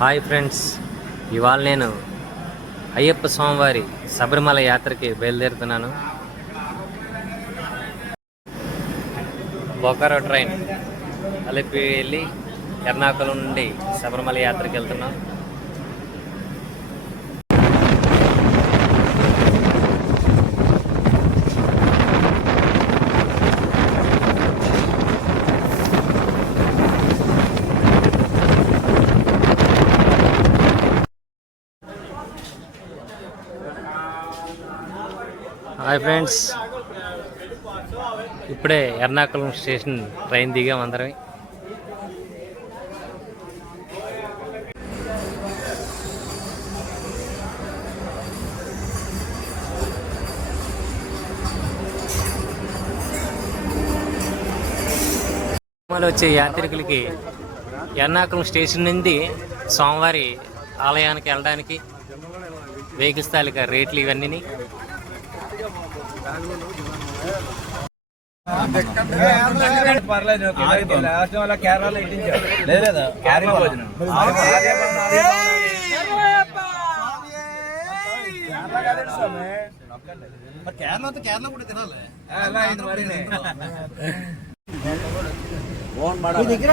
Hi friends, ఇవాళ నేను అయ్యప్ప స్వామివారి శబరిమల యాత్రకి బయలుదేరుతున్నాను. బొకారో ట్రైన్ అలిపి వెళ్ళి ఎర్నాకుళం నుండి శబరిమల యాత్రకి వెళ్తున్నాం. హాయ్ ఫ్రెండ్స్, ఇప్పుడే ఎర్నాకుళం స్టేషన్ ట్రైన్ దిగాం అందరం. వచ్చే యాత్రికులకి ఎర్నాకుళం స్టేషన్ నుండి స్వామివారి ఆలయానికి వెళ్ళడానికి వెహికల్స్ తాలూకా రేట్లు ఇవన్నీ కేరళ కూడా తినాలి. దగ్గర